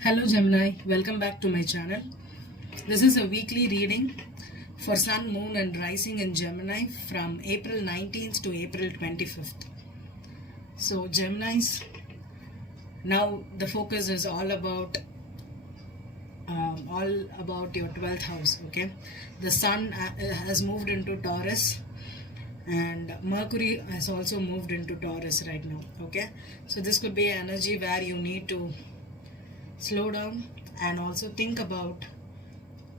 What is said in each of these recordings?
Hello Gemini, welcome back to my channel. This is a weekly reading for Sun, Moon and Rising in Gemini from April 19th to April 25th. So Geminis, now the focus is all about your 12th house. Okay, the Sun has moved into Taurus and Mercury has also moved into Taurus right now. Okay, so this could be an energy where you need to slow down and also think about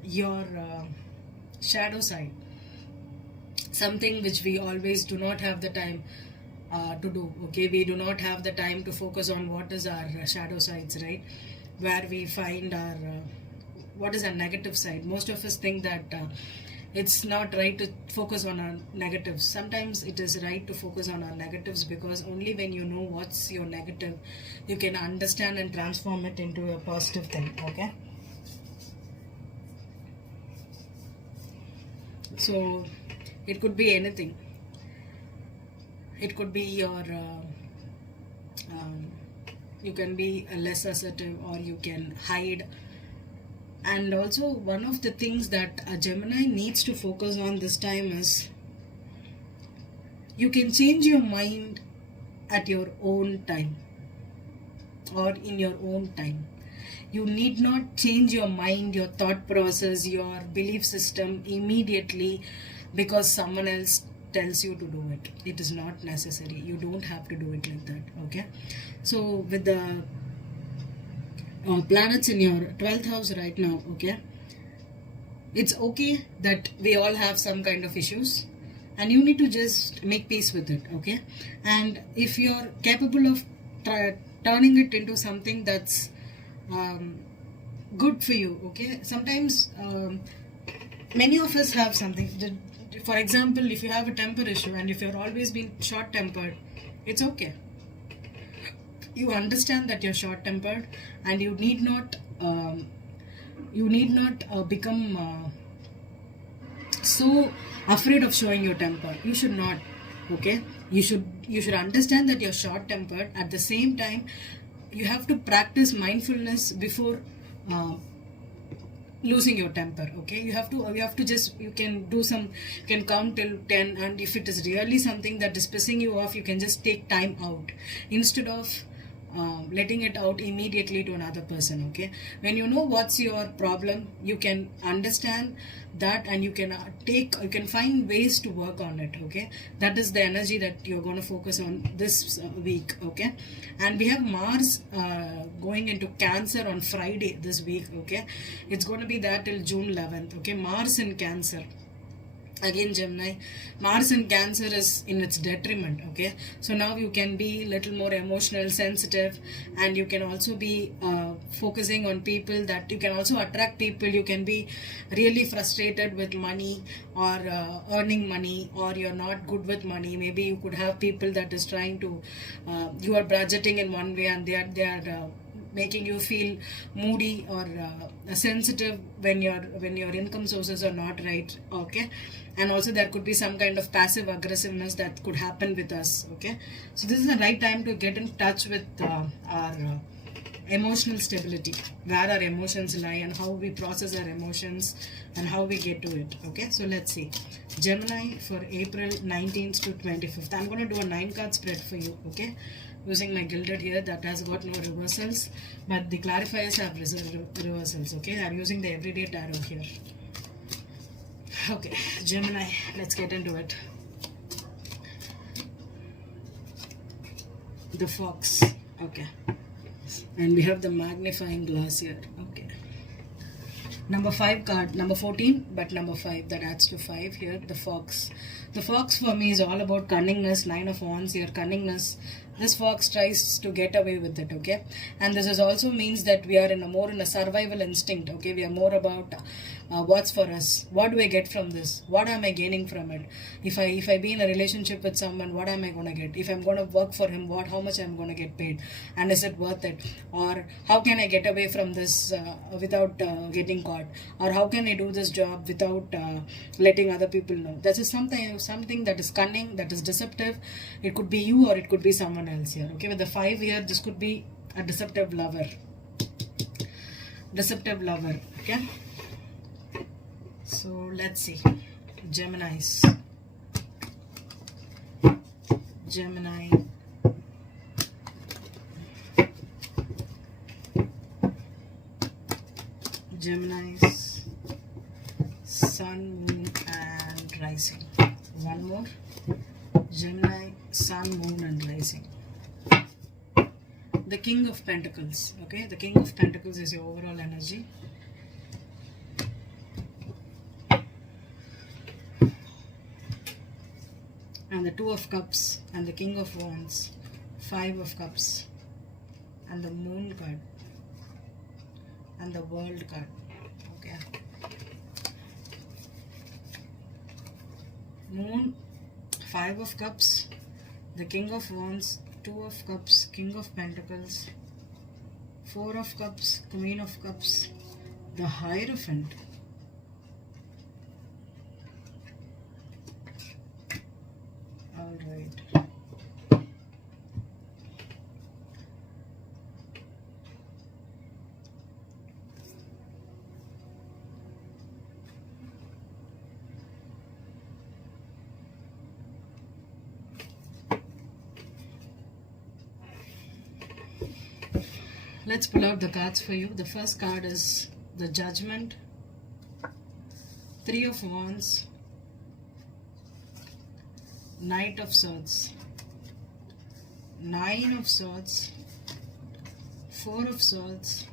your shadow side, something which we always do not have the time to do. Okay, we do not have the time to focus on what is our shadow sides, right? Where we find our what is our negative side. Most of us think that it's not right to focus on our negatives. Sometimes it is right to focus on our negatives, because only when you know what's your negative, you can understand and transform it into a positive thing. Okay, so it could be anything. It could be your you can be less assertive, or you can hide. And also, one of the things that a Gemini needs to focus on this time is you can change your mind at your own time, or in your own time. You need not change your mind, your thought process, your belief system immediately because someone else tells you to do it. It is not necessary. You don't have to do it like that. Okay, so with the planets in your 12th house right now, okay, it's okay that we all have some kind of issues and you need to just make peace with it. Okay, and if you're capable of turning it into something that's good for you, okay, sometimes many of us have something. For example, if you have a temper issue and if you're always been short tempered, it's okay. You understand that you're short tempered and you need not become so afraid of showing your temper. You should not. Okay, you should understand that you're short tempered. At the same time, you have to practice mindfulness before losing your temper. Okay, you have to just, you can do some, you can count till 10, and if it is really something that is pissing you off, you can just take time out instead of letting it out immediately to another person. Okay, when you know what's your problem, you can understand that and you can find ways to work on it. Okay, that is the energy that you're going to focus on this week. Okay, and we have Mars going into Cancer on Friday this week. Okay, it's going to be there till June 11th. Okay, Mars in Cancer. Again, Gemini, Mars in Cancer is in its detriment. Okay, so now you can be little more emotional, sensitive, and you can also be focusing on people, that you can also attract people. You can be really frustrated with money, or earning money, or you're not good with money. Maybe you could have people that is trying to you are budgeting in one way and they are making you feel moody or sensitive when your income sources are not right. Okay, and also there could be some kind of passive aggressiveness that could happen with us. Okay, so this is the right time to get in touch with our emotional stability, where our emotions lie and how we process our emotions and how we get to it. Okay, so let's see Gemini for April 19th to 25th. I'm going to do a 9-card spread for you. Okay, using my gilded here that has got no reversals, but the clarifiers have reversals. Okay, I'm using the everyday tarot here. Okay, Gemini, let's get into it. The Fox. Okay, and we have the magnifying glass here. Okay, number 5 card, number 14, but number 5, that adds to 5 here. The Fox. The Fox for me is all about cunningness. 9 of Wands here, cunningness. This fox tries to get away with it. Okay, and this is also means that we are in a survival instinct. Okay, we are more about what's for us, what do I get from this, what am I gaining from it. If I be in a relationship with someone, what am I going to get? If I'm going to work for him, how much I'm going to get paid, and is it worth it? Or how can I get away from this without getting caught? Or how can I do this job without letting other people know? This is something that is cunning, that is deceptive. It could be you or it could be someone else here. Okay, with the 5 here, this could be a deceptive lover. deceptive lover. Okay, so let's see. Geminis. Gemini. Gemini's sun, moon and rising. One more. Gemini, sun, moon and rising. The King of Pentacles. Okay, the King of Pentacles is your overall energy. And the Two of Cups and the King of Wands, Five of Cups and the Moon card and the World card. Okay, Moon, Five of Cups, the King of Wands, Two of Cups, King of Pentacles, Four of Cups, Queen of Cups, the Hierophant. All right. Let's pull out the cards for you. The first card is the Judgment, Three of Wands, Knight of Swords, Nine of Swords, Four of Swords,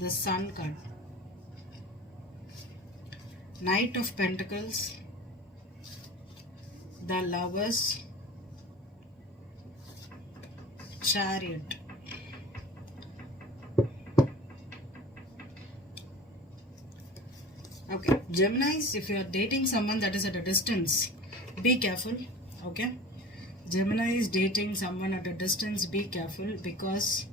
the Sun card, Knight of Pentacles, the Lovers, Chariot. Okay, Geminis, if you are dating someone that is at a distance, be careful. Okay, Gemini is dating someone at a distance, be careful, because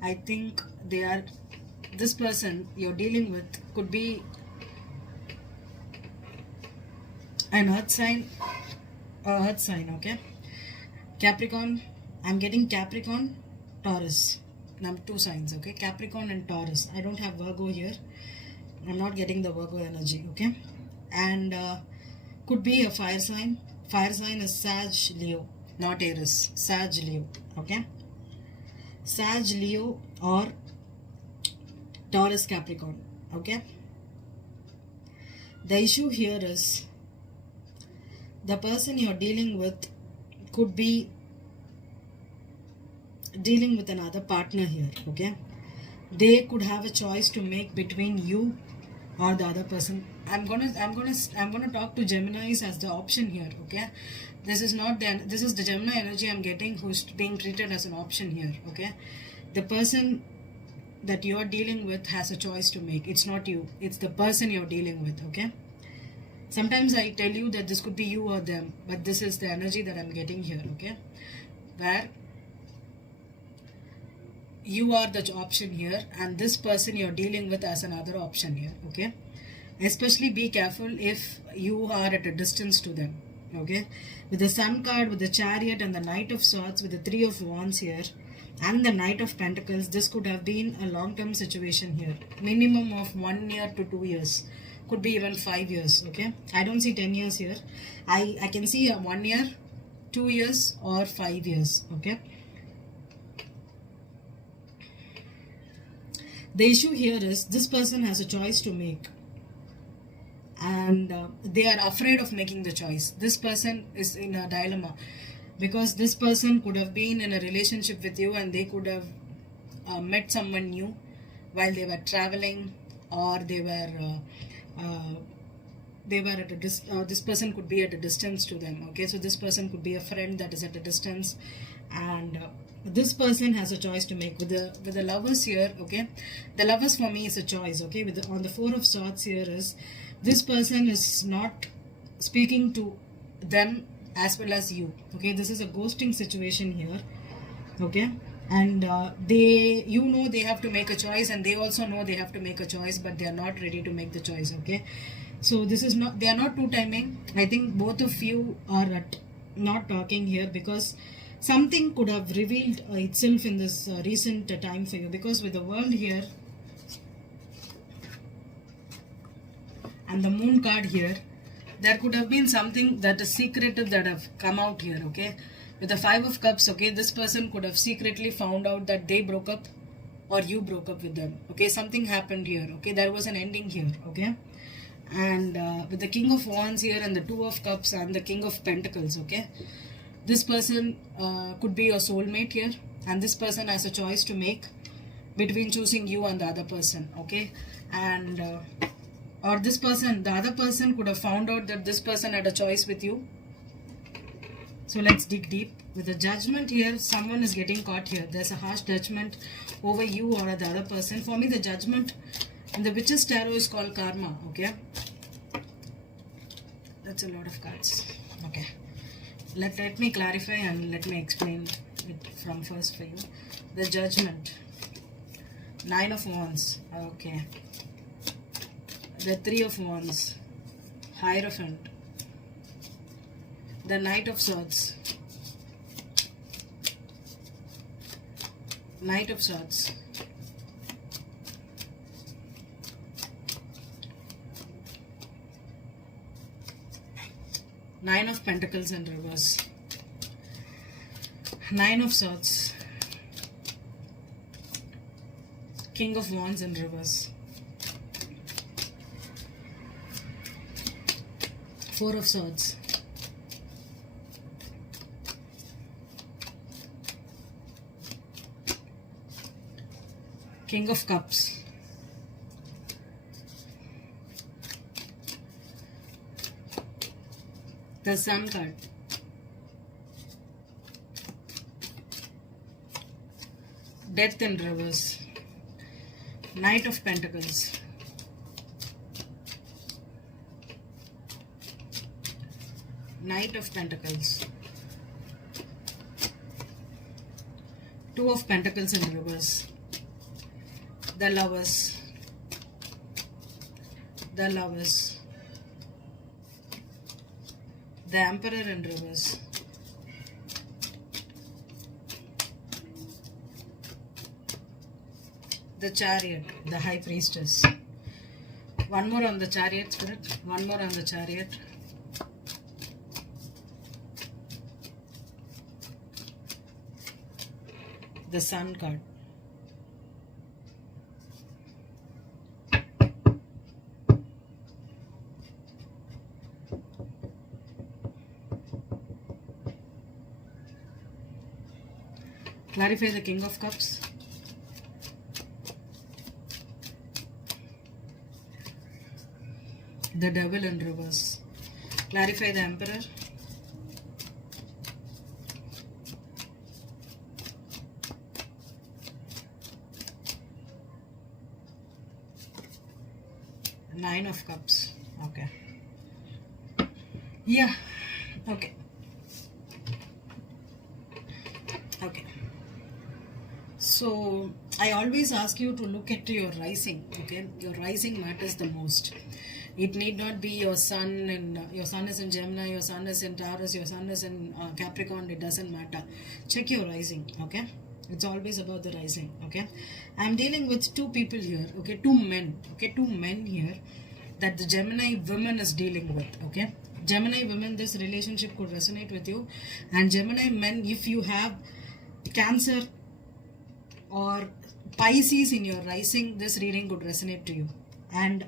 I think this person you're dealing with could be an earth sign, okay. Capricorn, I'm getting Capricorn, Taurus, number 2 signs, okay. Capricorn and Taurus. I don't have Virgo here. I'm not getting the Virgo energy, okay. And could be a fire sign. Fire sign is Sag, Leo, not Aries. Sag, Leo, okay. Sag, Leo or Taurus, Capricorn, okay. The issue here is the person you're dealing with could be dealing with another partner here, okay. They could have a choice to make between you or the other person. I'm gonna talk to Geminis as the option here, okay. This is the Gemini energy I'm getting, who's being treated as an option here, okay. The person that you're dealing with has a choice to make. It's not you, it's the person you're dealing with, okay. Sometimes I tell you that this could be you or them, but this is the energy that I'm getting here, okay, where you are the option here and this person you're dealing with as another option here, okay. Especially be careful if you are at a distance to them, okay. With the Sun card, with the Chariot and the Knight of Swords, with the Three of Wands here and the Knight of Pentacles, this could have been a long-term situation here, minimum of 1 year to 2 years, could be even 5 years, okay. I don't see 10 years here. I can see a 1 year, 2 years or 5 years, okay. The issue here is this person has a choice to make and they are afraid of making the choice. This person is in a dilemma because this person could have been in a relationship with you and they could have met someone new while they were traveling, or they were at a this person could be at a distance to them, okay. So this person could be a friend that is at a distance, and this person has a choice to make. With the Lovers here, okay, the Lovers for me is a choice, okay. On the Four of Swords here is this person is not speaking to them as well as you, okay. This is a ghosting situation here, okay. And they have to make a choice, and they also know they have to make a choice, but they are not ready to make the choice, okay. So they are not two timing. I think both of you are not talking here because something could have revealed itself in this recent time for you, because with the World here, and the moon card here, there could have been something that is secretive that have come out here, okay? With the 5 of cups, okay, this person could have secretly found out that they broke up or you broke up with them, okay? Something happened here, okay? There was an ending here, okay? And with the king of wands here and the 2 of cups and the king of pentacles, okay? This person could be your soulmate here, and this person has a choice to make between choosing you and the other person, okay? And or this person, the other person could have found out that this person had a choice with you. So let's dig deep. With the judgment here, someone is getting caught here. There's a harsh judgment over you or the other person. For me, the judgment in the Witch's Tarot is called karma, okay? That's a lot of cards, okay? Let me clarify and let me explain it from first for you. The judgment, 9 of wands, okay. The 3 of wands, Hierophant, the Knight of Swords, Knight of Swords, Nine of Pentacles in reverse, 9 of Swords, King of Wands in reverse, 4 of Swords, King of Cups, the Sun card, Death in reverse, Knight of Pentacles, Knight of Pentacles, 2 of Pentacles in reverse, the Lovers, the Lovers, the Emperor in reverse, the Chariot, the High Priestess. One more on the Chariot, Spirit. One more on the Chariot. The Sun card. Clarify the King of Cups. The Devil in reverse. Clarify the Emperor. Nine of Cups. Okay. Yeah. Okay. Okay. So I always ask you to look at your rising. Okay, your rising matters the most. It need not be your sun, and your sun is in Gemini, your sun is in Taurus, your sun is in Capricorn. It doesn't matter. Check your rising. Okay, it's always about the rising. Okay, I'm dealing with two people here. Okay, two men. Okay, two men here that the Gemini woman is dealing with. Okay, Gemini women, this relationship could resonate with you, and Gemini men, if you have Cancer or Pisces in your rising, this reading could resonate to you. And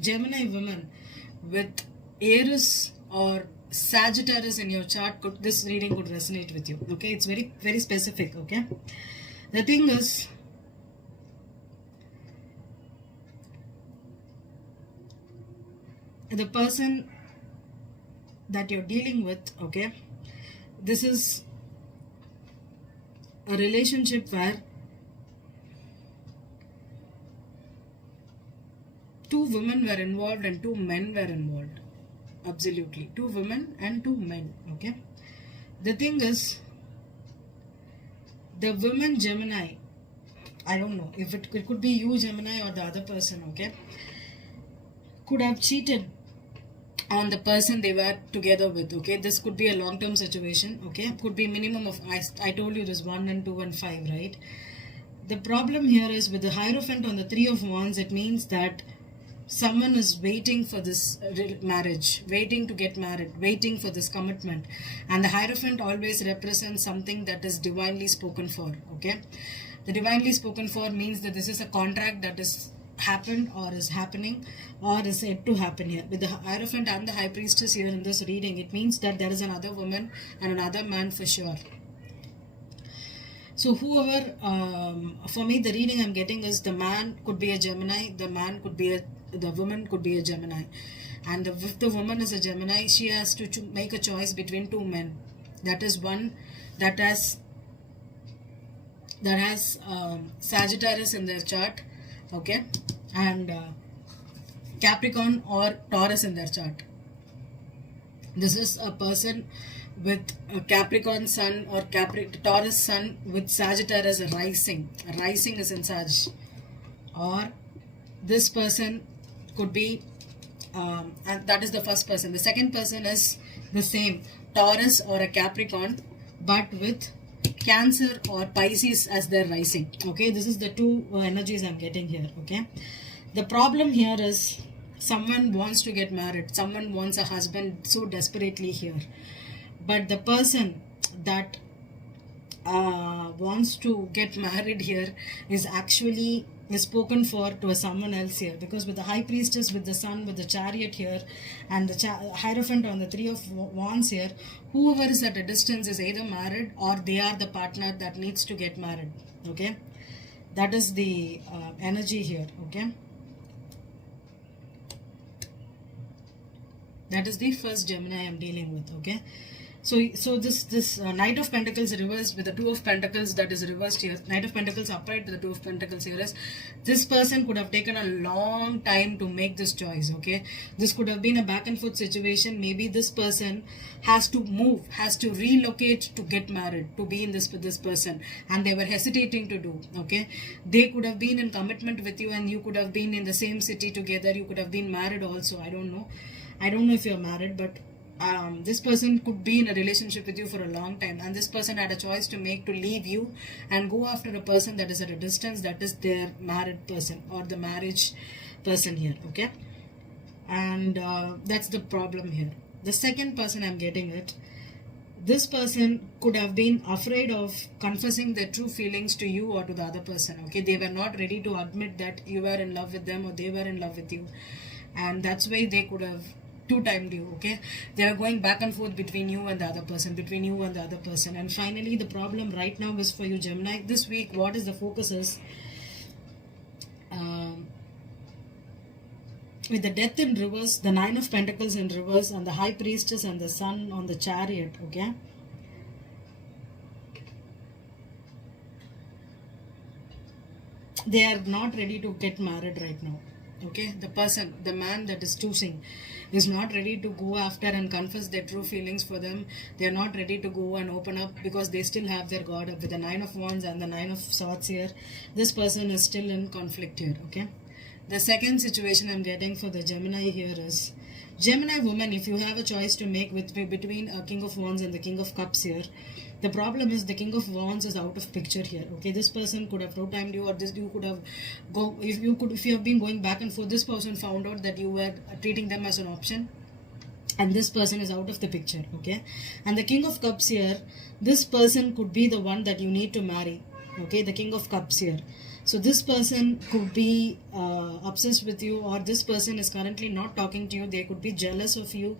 Gemini women with Aries or Sagittarius in your chart, this reading could resonate with you. Okay, it's very, very specific. Okay, the thing is, the person that you're dealing with, okay, this is a relationship where two women were involved and two men were involved. Absolutely. Two women and two men. Okay. The thing is, the women Gemini, I don't know if it could be you Gemini or the other person, okay, could have cheated on the person they were together with. Okay, this could be a long-term situation. Okay, could be minimum of, I told you this 1 and 2 and 5, right? The problem here is with the Hierophant on the Three of Wands, it means that someone is waiting for this marriage, waiting to get married, waiting for this commitment. And the Hierophant always represents something that is divinely spoken for, okay? The divinely spoken for means that this is a contract that is happened or is happening or is yet to happen here. With the Hierophant and the High Priestess here in this reading, it means that there is another woman and another man for sure. So whoever, for me, the reading I'm getting is the man could be a Gemini, the woman could be a Gemini. And if the woman is a Gemini, she has to make a choice between two men. That is one that has Sagittarius in their chart, okay, and Capricorn or Taurus in their chart. This is a person with a Capricorn sun or Taurus sun with Sagittarius rising. Rising is in Sag. Or this person could be, and that is the first person. The second person is the same, Taurus or a Capricorn, but with Cancer or Pisces as their rising. Okay, this is the two energies I'm getting here. Okay, the problem here is someone wants to get married. Someone wants a husband so desperately here. But the person that wants to get married here is actually spoken for to someone else here, because with the High Priestess, with the Sun, with the Chariot here, and the Hierophant on the Three of Wands here, whoever is at a distance is either married or they are the partner that needs to get married. Okay, that is the energy here. Okay, that is the first Gemini I'm dealing with. Okay, so this Knight of Pentacles reversed with the Two of Pentacles that is reversed here. Knight of Pentacles upright with the Two of Pentacles here is this person could have taken a long time to make this choice. Okay, this could have been a back and forth situation. Maybe this person has to move, has to relocate to get married, to be in this with this person, and they were hesitating to do. Okay, they could have been in commitment with you, and you could have been in the same city together. You could have been married also. I don't know if you're married, but this person could be in a relationship with you for a long time, and this person had a choice to make to leave you and go after a person that is at a distance, that is their married person or the marriage person here. Okay, and that's the problem here. The second person I'm getting it, this person could have been afraid of confessing their true feelings to you or to the other person. Okay, they were not ready to admit that you were in love with them or they were in love with you, and that's why they could have two-timed you. Okay, they are going back and forth between you and the other person, and finally the problem right now is for you, Gemini. This week, what is the focus is with the Death in reverse, the Nine of Pentacles in reverse, and the High Priestess and the Sun on the Chariot. Okay, they are not ready to get married right now. Okay, the man that is choosing is not ready to go after and confess their true feelings for them. They are not ready to go and open up because they still have their guard up. With the Nine of Wands and the Nine of Swords here, this person is still in conflict here. Okay, the second situation I'm getting for the Gemini here is Gemini woman. If you have a choice to make between a King of Wands and the King of Cups here, the problem is the King of Wands is out of picture here. Okay, this person could have two-timed you, or you could have if you have been going back and forth, this person found out that you were treating them as an option, and this person is out of the picture. Okay, and the King of Cups here, this person could be the one that you need to marry. Okay, the King of Cups here. So this person could be obsessed with you, or this person is currently not talking to you. They could be jealous of you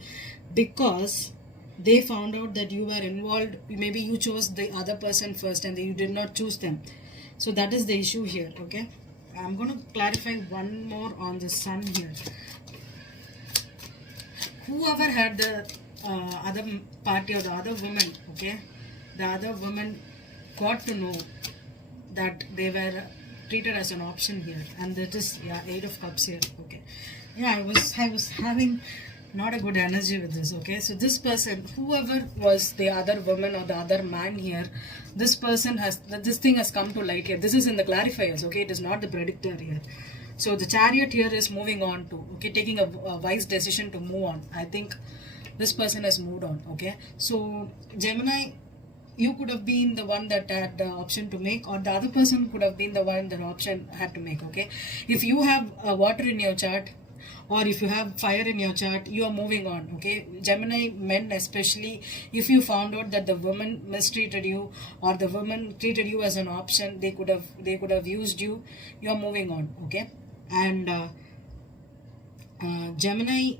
because they found out that you were involved. Maybe you chose the other person first and you did not choose them. So that is the issue here. Okay, I'm going to clarify one more on the Sun here. Whoever had the other party or the other woman, okay, the other woman got to know that they were treated as an option here, and that is Eight of Cups here. Okay, I was having not a good energy with this. Okay, so this person, whoever was the other woman or the other man here, this person this thing has come to light here. This is in the clarifiers. Okay, it is not the predictor here. So the Chariot here is moving on to, okay, taking a wise decision to move on. I think this person has moved on. Okay, so Gemini, you could have been the one that had the option to make, or the other person could have been the one that option had to make. Okay, if you have water in your chart, or if you have fire in your chart, you are moving on. Okay, Gemini men especially, if you found out that the woman mistreated you, or the woman treated you as an option, they could have used you, you are moving on. Okay, and Gemini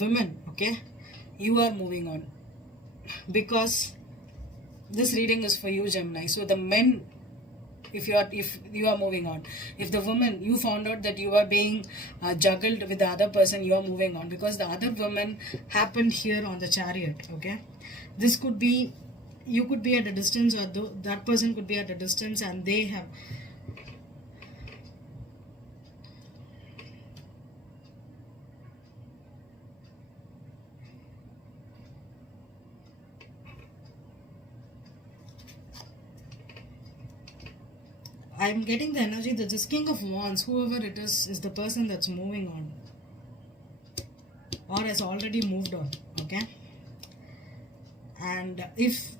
women, okay, you are moving on, because this reading is for you, Gemini. So the men, if you are moving on, if the woman, you found out that you are being juggled with the other person, you are moving on, because the other woman happened here on the Chariot. Okay, this could be, you could be at a distance, or that person could be at a distance, and they have, I'm getting the energy that this King of Wands, whoever it is the person that's moving on, or has already moved on. Okay, and if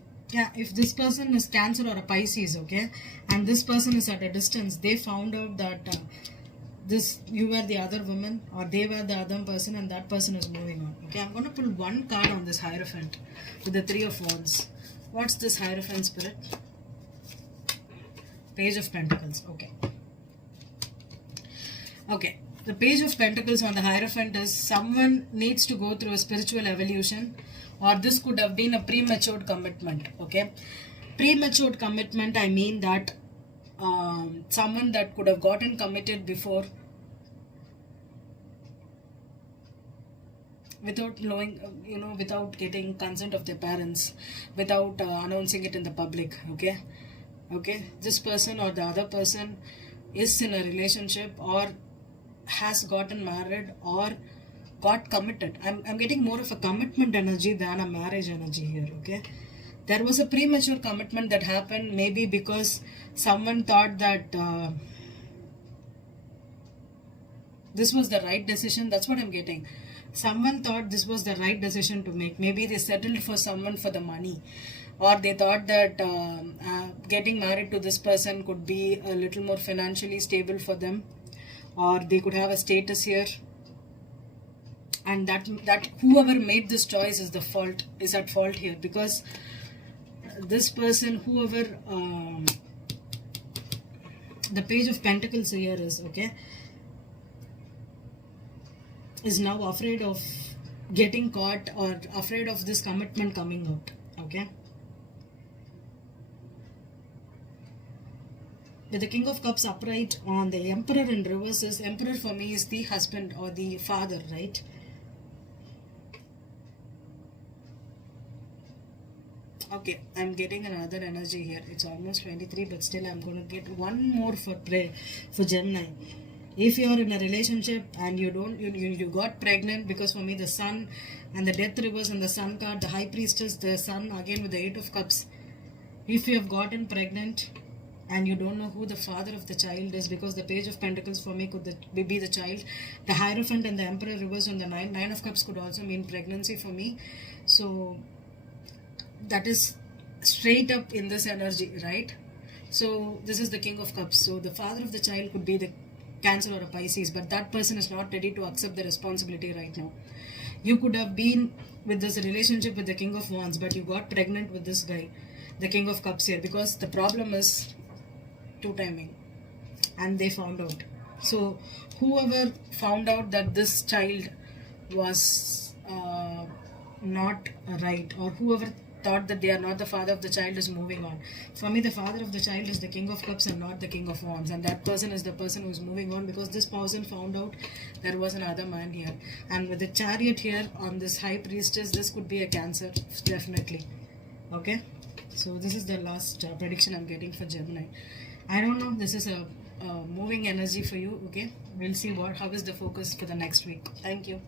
this person is Cancer or a Pisces, okay, and this person is at a distance, they found out that you were the other woman, or they were the other person, and that person is moving on. Okay, I'm going to pull one card on this Hierophant with the Three of Wands. What's this Hierophant, Spirit? Page of Pentacles. Okay, the Page of Pentacles on the Hierophant is someone needs to go through a spiritual evolution, or this could have been a premature commitment. Okay, premature commitment, I mean that someone that could have gotten committed before without knowing, without getting consent of their parents, without announcing it in the public. Okay, this person or the other person is in a relationship, or has gotten married, or got committed. I'm getting more of a commitment energy than a marriage energy here. Okay, there was a premature commitment that happened, maybe because someone thought that this was the right decision. That's what I'm getting. Someone thought this was the right decision to make. Maybe they settled for someone for the money, or they thought that getting married to this person could be a little more financially stable for them, or they could have a status here, and that whoever made this choice is at fault here, because this person, whoever the Page of Pentacles here is, okay, is now afraid of getting caught, or afraid of this commitment coming out. Okay, with the King of Cups upright on the Emperor in reverse, Emperor for me is the husband or the father, right? Okay, I'm getting another energy here. It's almost 23, but still I'm going to get one more for Gemini. If you are in a relationship and you got pregnant, because for me the Sun and the Death reverse and the Sun card, the High Priestess, the Sun again with the Eight of Cups. If you have gotten pregnant and you don't know who the father of the child is, because the Page of Pentacles for me could be the child. The Hierophant and the Emperor reverse and the Nine of Cups could also mean pregnancy for me. So that is straight up in this energy, right? So this is the King of Cups. So the father of the child could be the Cancer or a Pisces, but that person is not ready to accept the responsibility right now. You could have been with this relationship with the King of Wands, but you got pregnant with this guy, the King of Cups here, because the problem is two timing, and they found out. So whoever found out that this child was not right, or whoever thought that they are not the father of the child, is moving on. For me, the father of the child is the King of Cups and not the King of Wands, and that person is the person who is moving on, because this person found out there was another man here. And with the Chariot here on this High Priestess, this could be a Cancer, definitely. Okay, so this is the last prediction I'm getting for Gemini. I don't know, this is a moving energy for you. Okay, we'll see how is the focus for the next week. Thank you.